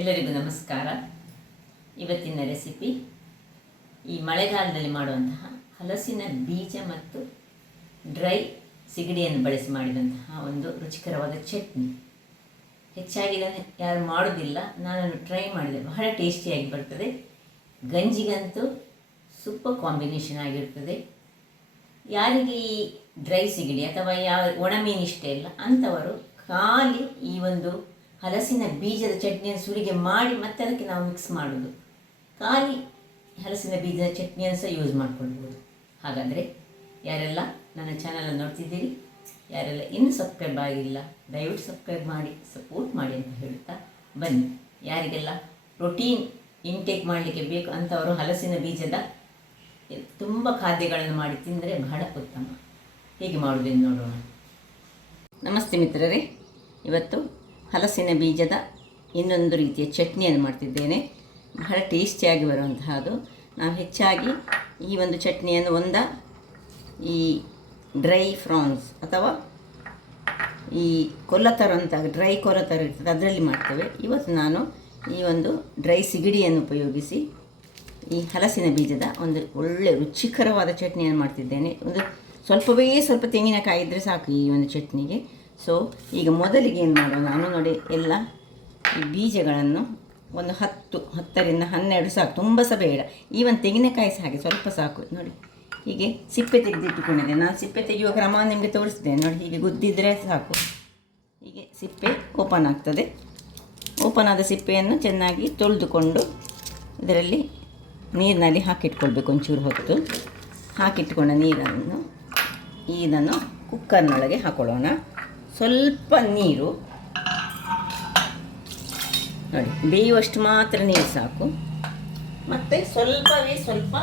ಎಲ್ಲರಿಗೂ ನಮಸ್ಕಾರ. ಇವತ್ತಿನ ರೆಸಿಪಿ ಈ ಮಳೆಗಾಲದಲ್ಲಿ ಮಾಡುವಂತಹ ಹಲಸಿನ ಬೀಜ ಮತ್ತು ಡ್ರೈ ಸಿಗಡಿಯನ್ನು ಬಳಸಿ ಮಾಡಿದಂತಹ ಒಂದು ರುಚಿಕರವಾದ ಚಟ್ನಿ. ಹೆಚ್ಚಾಗಿ ಇದನ್ನು ಯಾರು ಮಾಡೋದಿಲ್ಲ, ನಾನು ಟ್ರೈ ಮಾಡಿದೆ, ಬಹಳ ಟೇಸ್ಟಿಯಾಗಿ ಬರ್ತದೆ. ಗಂಜಿಗಂತೂ ಸೂಪರ್ ಕಾಂಬಿನೇಷನ್ ಆಗಿರ್ತದೆ. ಯಾರಿಗೆ ಈ ಡ್ರೈ ಸಿಗಡಿ ಅಥವಾ ಯಾವ ಒಣಮೀನು ಇಷ್ಟ ಇಲ್ಲ ಅಂಥವರು ಖಾಲಿ ಈ ಒಂದು ಹಲಸಿನ ಬೀಜದ ಚಟ್ನಿಯನ್ನು ಸುಲಿಗೆ ಮಾಡಿ ಮತ್ತೆ ಅದಕ್ಕೆ ನಾವು ಮಿಕ್ಸ್ ಮಾಡೋದು, ಖಾಲಿ ಹಲಸಿನ ಬೀಜದ ಚಟ್ನಿಯನ್ನು ಸಹ ಯೂಸ್ ಮಾಡ್ಕೊಳ್ಬೋದು. ಹಾಗಾದರೆ ಯಾರೆಲ್ಲ ನನ್ನ ಚಾನಲನ್ನು ನೋಡ್ತಿದ್ದೀರಿ, ಯಾರೆಲ್ಲ ಇನ್ನೂ ಸಬ್ಸ್ಕ್ರೈಬ್ ಆಗಿಲ್ಲ ದಯವಿಟ್ಟು ಸಬ್ಸ್ಕ್ರೈಬ್ ಮಾಡಿ ಸಪೋರ್ಟ್ ಮಾಡಿ ಅಂತ ಹೇಳ್ತಾ ಬನ್ನಿ. ಯಾರಿಗೆಲ್ಲ ಪ್ರೋಟೀನ್ ಇಂಟೇಕ್ ಮಾಡಲಿಕ್ಕೆ ಬೇಕು ಅಂಥವರು ಹಲಸಿನ ಬೀಜದ ತುಂಬ ಖಾದ್ಯಗಳನ್ನು ಮಾಡಿ ತಿಂದರೆ ಬಹಳ ಉತ್ತಮ. ಹೇಗೆ ಮಾಡೋದನ್ನು ನೋಡೋಣ. ನಮಸ್ತೆ ಮಿತ್ರರೇ, ಇವತ್ತು ಹಲಸಿನ ಬೀಜದ ಇನ್ನೊಂದು ರೀತಿಯ ಚಟ್ನಿಯನ್ನು ಮಾಡ್ತಿದ್ದೇನೆ. ಬಹಳ ಟೇಸ್ಟಿಯಾಗಿ ಬರುವಂತಹದ್ದು. ನಾವು ಹೆಚ್ಚಾಗಿ ಈ ಒಂದು ಚಟ್ನಿಯನ್ನು ಈ ಡ್ರೈ ಫ್ರಾನ್ಸ್ ಅಥವಾ ಈ ಕೊಲ್ಲತರ ಅಂತ ಡ್ರೈ ಕೊಲ್ಲತರ ಇರ್ತದೆ ಅದರಲ್ಲಿ ಮಾಡ್ತೇವೆ. ಇವತ್ತು ನಾನು ಈ ಒಂದು ಡ್ರೈ ಸಿಗಡಿಯನ್ನು ಉಪಯೋಗಿಸಿ ಈ ಹಲಸಿನ ಬೀಜದ ಒಂದು ಒಳ್ಳೆ ರುಚಿಕರವಾದ ಚಟ್ನಿಯನ್ನು ಮಾಡ್ತಿದ್ದೇನೆ. ಸ್ವಲ್ಪ ತೆಂಗಿನಕಾಯಿ ಇದ್ದರೆ ಸಾಕು ಈ ಒಂದು ಚಟ್ನಿಗೆ. ಸೊ ಈಗ ಮೊದಲಿಗೆ ಏನು ಮಾಡೋಣ, ನಾನು ನೋಡಿ ಎಲ್ಲ ಈ ಬೀಜಗಳನ್ನು ಒಂದು 10ರಿಂದ 12 ಸಾಕು, ತುಂಬ ಸಹ ಬೇಡ. ಈವನ್ ತೆಂಗಿನಕಾಯಿ ಸಹ ಹಾಗೆ ಸ್ವಲ್ಪ ಸಾಕು. ನೋಡಿ ಹೀಗೆ ಸಿಪ್ಪೆ ತೆಗೆದಿಟ್ಟುಕೊಂಡಿದ್ದೆ. ನಾನು ಸಿಪ್ಪೆ ತೆಗೆಯುವ ಕ್ರಮ ನಿಮಗೆ ತೋರಿಸಿದ್ದೇನೆ. ನೋಡಿ ಹೀಗೆ ಗುದ್ದಿದ್ರೆ ಸಾಕು, ಹೀಗೆ ಸಿಪ್ಪೆ ಓಪನ್ ಆಗ್ತದೆ. ಓಪನ್ ಆದ ಸಿಪ್ಪೆಯನ್ನು ಚೆನ್ನಾಗಿ ತೊಳೆದುಕೊಂಡು ಇದರಲ್ಲಿ ನೀರಿನಲ್ಲಿ ಹಾಕಿಟ್ಕೊಳ್ಬೇಕು. ಒಂಚೂರು ಹೊತ್ತು ಹಾಕಿಟ್ಕೊಂಡ ನೀರನ್ನು ಇದನ್ನು ಕುಕ್ಕರ್ನೊಳಗೆ ಹಾಕೊಳ್ಳೋಣ. ಸ್ವಲ್ಪ ನೀರು ನೋಡಿ, ಬೇಯುವಷ್ಟು ಮಾತ್ರ ನೀರು ಸಾಕು. ಮತ್ತು ಸ್ವಲ್ಪ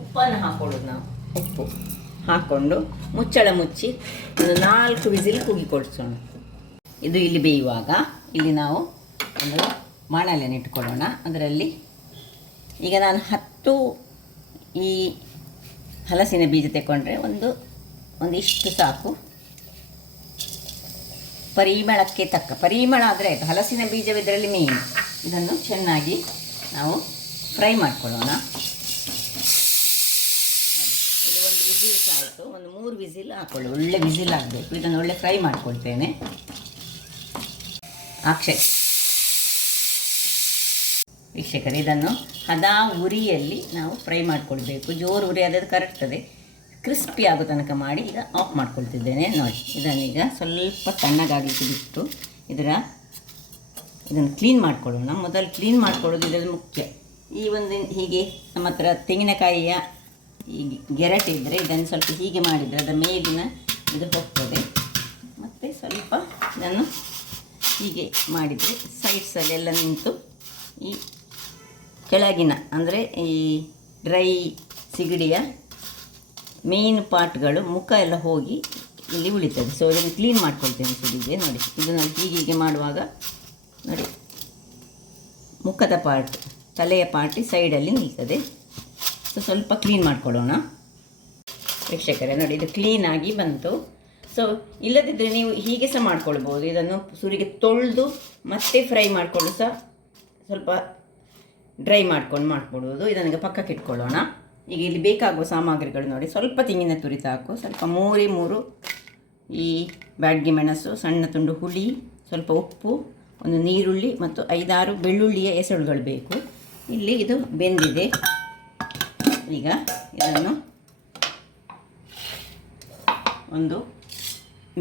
ಉಪ್ಪನ್ನು ಹಾಕೊಳ್ಳೋದು. ನಾವು ಉಪ್ಪು ಹಾಕ್ಕೊಂಡು ಮುಚ್ಚಳ ಮುಚ್ಚಿ ಒಂದು 4 ವಿಸಿಲ್ ಕೂಗಿಕೊಡಿಸೋಣ. ಇದು ಇಲ್ಲಿ ಬೇಯುವಾಗ ಇಲ್ಲಿ ನಾವು ಒಂದು ಬಾಣಲೆಯನ್ನು ಇಟ್ಕೊಳ್ಳೋಣ. ಅದರಲ್ಲಿ ಈಗ ನಾನು 10 ಈ ಹಲಸಿನ ಬೀಜ ತೆಗೊಂಡ್ರೆ ಒಂದು ಇಷ್ಟು ಸಾಕು. ಪರಿಮಳಕ್ಕೆ ತಕ್ಕ ಪರಿಮಳ ಆದರೆ ಆಯಿತು. ಹಲಸಿನ ಬೀಜವಿದರಲ್ಲಿ ಮೇನ್. ಇದನ್ನು ಚೆನ್ನಾಗಿ ನಾವು ಫ್ರೈ ಮಾಡ್ಕೊಳ್ಳೋಣ. ಇಲ್ಲಿ ಒಂದು ವಿಸಿಲ್ ಸಾಯಿತು, ಒಂದು 3 ವಿಸಿಲ್ ಹಾಕ್ಕೊಳ್ಳಿ. ಒಳ್ಳೆ ವಿಸಿಲ್ ಆಗಬೇಕು. ಇದನ್ನು ಒಳ್ಳೆ ಫ್ರೈ ಮಾಡ್ಕೊಳ್ತೇನೆ. ವೀಕ್ಷಕರೇ, ಇದನ್ನು ಹದ ಉರಿಯಲ್ಲಿ ನಾವು ಫ್ರೈ ಮಾಡ್ಕೊಳ್ಬೇಕು. ಜೋರು ಉರಿ ಆದದ್ದು ಕರಗ್ತದೆ. ಕ್ರಿಸ್ಪಿ ಆಗೋ ತನಕ ಮಾಡಿ ಈಗ ಆಫ್ ಮಾಡ್ಕೊಳ್ತಿದ್ದೇನೆ. ನೋಡಿ, ಇದನ್ನೀಗ ಸ್ವಲ್ಪ ತಣ್ಣಗಾಗಲಿಕ್ಕೆ ಬಿಟ್ಟು ಇದನ್ನು ಕ್ಲೀನ್ ಮಾಡ್ಕೊಳ್ಳೋಣ. ಮೊದಲು ಕ್ಲೀನ್ ಮಾಡ್ಕೊಳ್ಳೋದು ಇದರಲ್ಲಿ ಮುಖ್ಯ. ಈ ಒಂದು ಹೀಗೆ ನಮ್ಮ ಹತ್ರ ತೆಂಗಿನಕಾಯಿಯ ಈ ಗೆರಟೆ ಇದ್ದರೆ ಇದನ್ನು ಸ್ವಲ್ಪ ಹೀಗೆ ಮಾಡಿದರೆ ಅದರ ಮೇಲಿನ ಇದು ಹೋಗ್ತದೆ. ಮತ್ತು ಸ್ವಲ್ಪ ಇದನ್ನು ಹೀಗೆ ಮಾಡಿದರೆ ಸೈಡ್ಸಲ್ಲೆಲ್ಲ ನಿಂತು ಈ ಕೆಳಗಿನ ಅಂದರೆ ಈ ಡ್ರೈ ಸಿಗಡಿಯ ಮೇನ್ ಪಾರ್ಟ್ಗಳು ಮುಖ ಎಲ್ಲ ಹೋಗಿ ಇಲ್ಲಿ ಉಳಿತದೆ. ಸೊ ಇದನ್ನು ಕ್ಲೀನ್ ಮಾಡ್ಕೊಳ್ತೇನೆ ಸುಡಿಗೆ. ನೋಡಿ, ಇದನ್ನು ಹೀಗೆ ಮಾಡುವಾಗ ನೋಡಿ ಮುಖದ ಪಾರ್ಟ್, ತಲೆಯ ಪಾರ್ಟಿ ಸೈಡಲ್ಲಿ ನಿಲ್ತದೆ. ಸೊ ಸ್ವಲ್ಪ ಕ್ಲೀನ್ ಮಾಡ್ಕೊಳ್ಳೋಣ. ವೀಕ್ಷಕರೇ ನೋಡಿ, ಇದು ಕ್ಲೀನಾಗಿ ಬಂತು. ಸೊ ಇಲ್ಲದಿದ್ದರೆ ನೀವು ಹೀಗೆ ಸಹ ಮಾಡ್ಕೊಳ್ಬೋದು. ಇದನ್ನು ಸುರಿಗೆ ತೊಳೆದು ಮತ್ತೆ ಫ್ರೈ ಮಾಡಿಕೊಂಡು ಸಹ ಸ್ವಲ್ಪ ಡ್ರೈ ಮಾಡ್ಕೊಳ್ಬೋದು. ಇದನ್ನೀಗ ಪಕ್ಕಕ್ಕೆ ಇಟ್ಕೊಳ್ಳೋಣ. ಈಗ ಇಲ್ಲಿ ಬೇಕಾಗುವ ಸಾಮಗ್ರಿಗಳು ನೋಡಿ, ಸ್ವಲ್ಪ ತೆಂಗಿನ ತುರಿ ಸಾಕು, ಸ್ವಲ್ಪ 3 ಈ ಬ್ಯಾಡಗಿ ಮೆಣಸು, ಸಣ್ಣ ತುಂಡು ಹುಳಿ, ಸ್ವಲ್ಪ ಉಪ್ಪು, ಒಂದು ನೀರುಳ್ಳಿ ಮತ್ತು 5-6 ಬೆಳ್ಳುಳ್ಳಿಯ ಎಸಳುಗಳು ಬೇಕು. ಇಲ್ಲಿ ಇದು ಬೆಂದಿದೆ. ಈಗ ಇದನ್ನು ಒಂದು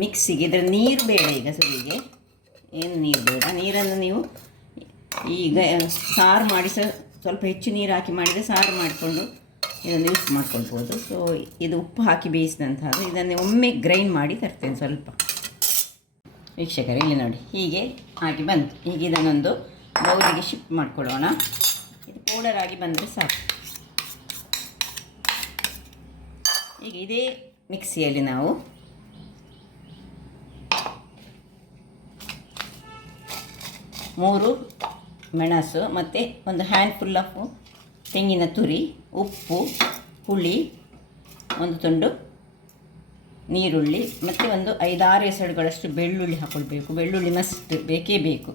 ಮಿಕ್ಸಿಗೆ, ಇದರ ನೀರು ಬೇಡ ಈಗ ಸುಲಿಗೆ, ಏನು ನೀರು ಬೇಡ. ನೀರನ್ನು ನೀವು ಈಗ ಸಾರು ಮಾಡಿ ಸಹ ಸ್ವಲ್ಪ ಹೆಚ್ಚು ನೀರು ಹಾಕಿ ಮಾಡಿದರೆ ಸಾರು ಮಾಡಿಕೊಂಡು ಇದನ್ನು ಯೂಸ್ ಮಾಡ್ಕೊಳ್ಬೋದು. ಸೊ ಇದು ಉಪ್ಪು ಹಾಕಿ ಬೇಯಿಸಿದಂಥದ್ದು. ಇದನ್ನು ಒಮ್ಮೆ ಗ್ರೈಂಡ್ ಮಾಡಿ ತರ್ತೇನೆ ಸ್ವಲ್ಪ. ವೀಕ್ಷಕರೇ, ಇಲ್ಲಿ ನೋಡಿ ಹೀಗೆ ಹಾಕಿ ಬಂತು. ಈಗ ಇದನ್ನೊಂದು ಬೌಲಿಗೆ ಶಿಫ್ಟ್ ಮಾಡ್ಕೊಳ್ಳೋಣ. ಇದು ಪೌಡರ್ ಆಗಿ ಬಂದರೆ ಸಾಕು. ಈಗ ಇದೇ ಮಿಕ್ಸಿಯಲ್ಲಿ ನಾವು ಮೂರು ಮೆಣಸು ಮತ್ತು ಒಂದು ಹ್ಯಾಂಡ್ಫುಲ್ ಆಫ್ ತೆಂಗಿನ ತುರಿ, ಉಪ್ಪು, ಹುಳಿ, ಒಂದು ತುಂಡು ನೀರುಳ್ಳಿ ಮತ್ತು ಒಂದು 5-6 ಎಸಳುಗಳಷ್ಟು ಬೆಳ್ಳುಳ್ಳಿ ಹಾಕ್ಕೊಳ್ಬೇಕು. ಬೆಳ್ಳುಳ್ಳಿ ಮಸ್ಟ್ ಬೇಕೇ ಬೇಕು.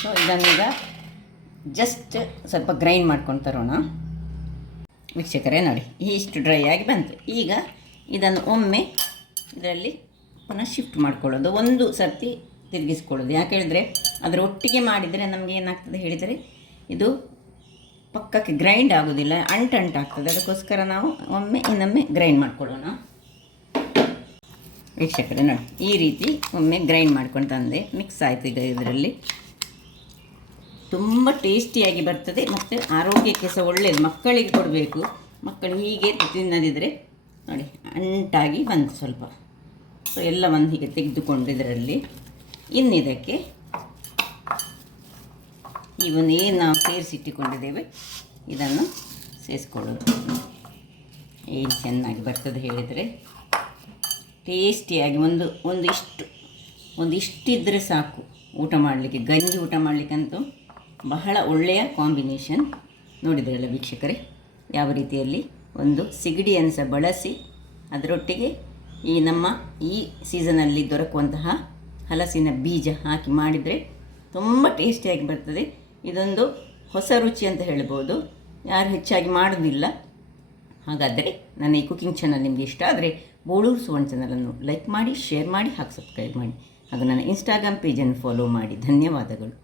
ಸೊ ಇದನ್ನೀಗ ಜಸ್ಟ್ ಸ್ವಲ್ಪ ಗ್ರೈಂಡ್ ಮಾಡ್ಕೊಂಡು ತರೋಣ. ವೀಕ್ಷಕರೇ ನೋಡಿ, ಇಷ್ಟು ಡ್ರೈ ಆಗಿ ಬಂತು. ಈಗ ಇದನ್ನು ಒಮ್ಮೆ ಇದರಲ್ಲಿ ಪುನಃ ಶಿಫ್ಟ್ ಮಾಡ್ಕೊಳ್ಳೋದು, ಒಂದು ಸರ್ತಿ ತಿರುಗಿಸ್ಕೊಳ್ಳೋದು. ಯಾಕೆ ಹೇಳಿದರೆ ಅದರ ಒಟ್ಟಿಗೆ ಮಾಡಿದರೆ ನಮಗೆ ಏನಾಗ್ತದೆ ಹೇಳಿದರೆ ಇದು ಪಕ್ಕಕ್ಕೆ ಗ್ರೈಂಡ್ ಆಗೋದಿಲ್ಲ, ಅಂಟಾಗ್ತದೆ. ಅದಕ್ಕೋಸ್ಕರ ನಾವು ಒಮ್ಮೆ ಇನ್ನೊಮ್ಮೆ ಗ್ರೈಂಡ್ ಮಾಡ್ಕೊಳ್ಳೋಣ. ವೀಕ್ಷಕರೇ ನೋಡಿ, ಈ ರೀತಿ ಒಮ್ಮೆ ಗ್ರೈಂಡ್ ಮಾಡ್ಕೊಂಡು ತಂದೆ, ಮಿಕ್ಸ್ ಆಯಿತು. ಈಗ ಇದರಲ್ಲಿ ತುಂಬ ಟೇಸ್ಟಿಯಾಗಿ ಬರ್ತದೆ ಮತ್ತು ಆರೋಗ್ಯಕ್ಕೆ ಸಹ ಒಳ್ಳೆಯದು. ಮಕ್ಕಳಿಗೆ ಕೊಡಬೇಕು. ಮಕ್ಕಳು ಹೀಗೆ ತಿನ್ನದಿದ್ದರೆ ನೋಡಿ ಅಂಟಾಗಿ ಬಂತು ಸ್ವಲ್ಪ. ಸೊ ಎಲ್ಲವನ್ನು ಹೀಗೆ ತೆಗೆದುಕೊಂಡು ಇದರಲ್ಲಿ ಇನ್ನಿದಕ್ಕೆ ಈ ಒಂದು ಏನು ನಾವು ಸೇರಿಸಿಟ್ಟುಕೊಂಡಿದ್ದೇವೆ ಇದನ್ನು ಸೇರಿಸ್ಕೊಳ್ಳೋದು. ಏನು ಚೆನ್ನಾಗಿ ಬರ್ತದೆ ಹೇಳಿದರೆ, ಟೇಸ್ಟಿಯಾಗಿ ಒಂದು ಇಷ್ಟಿದ್ದರೆ ಸಾಕು ಊಟ ಮಾಡಲಿಕ್ಕೆ. ಗಂಜಿ ಊಟ ಮಾಡಲಿಕ್ಕಂತೂ ಬಹಳ ಒಳ್ಳೆಯ ಕಾಂಬಿನೇಷನ್. ನೋಡಿದ್ರಲ್ಲ ವೀಕ್ಷಕರೇ, ಯಾವ ರೀತಿಯಲ್ಲಿ ಒಂದು ಸಿಗಡಿಯನ್ನು ಸಹ ಬಳಸಿ ಅದರೊಟ್ಟಿಗೆ ಈ ಸೀಸನಲ್ಲಿ ದೊರಕುವಂತಹ ಹಲಸಿನ ಬೀಜ ಹಾಕಿ ಮಾಡಿದರೆ ತುಂಬ ಟೇಸ್ಟಿಯಾಗಿ ಬರ್ತದೆ. ಇದೊಂದು ಹೊಸ ರುಚಿ ಅಂತ ಹೇಳ್ಬೋದು, ಯಾರು ಹೆಚ್ಚಾಗಿ ಮಾಡೋದಿಲ್ಲ. ಹಾಗಾದರೆ ನನ್ನ ಈ ಕುಕಿಂಗ್ ಚಾನಲ್ ನಿಮಗೆ ಇಷ್ಟ ಆದರೆ ಬೋಳೂರು ಸುವರ್ಣ ಚಾನಲನ್ನು ಲೈಕ್ ಮಾಡಿ, ಶೇರ್ ಮಾಡಿ, ಹಾಗೂ ಸಬ್ಸ್ಕ್ರೈಬ್ ಮಾಡಿ, ಹಾಗೂ ನನ್ನ ಇನ್ಸ್ಟಾಗ್ರಾಮ್ ಪೇಜನ್ನು ಫಾಲೋ ಮಾಡಿ. ಧನ್ಯವಾದಗಳು.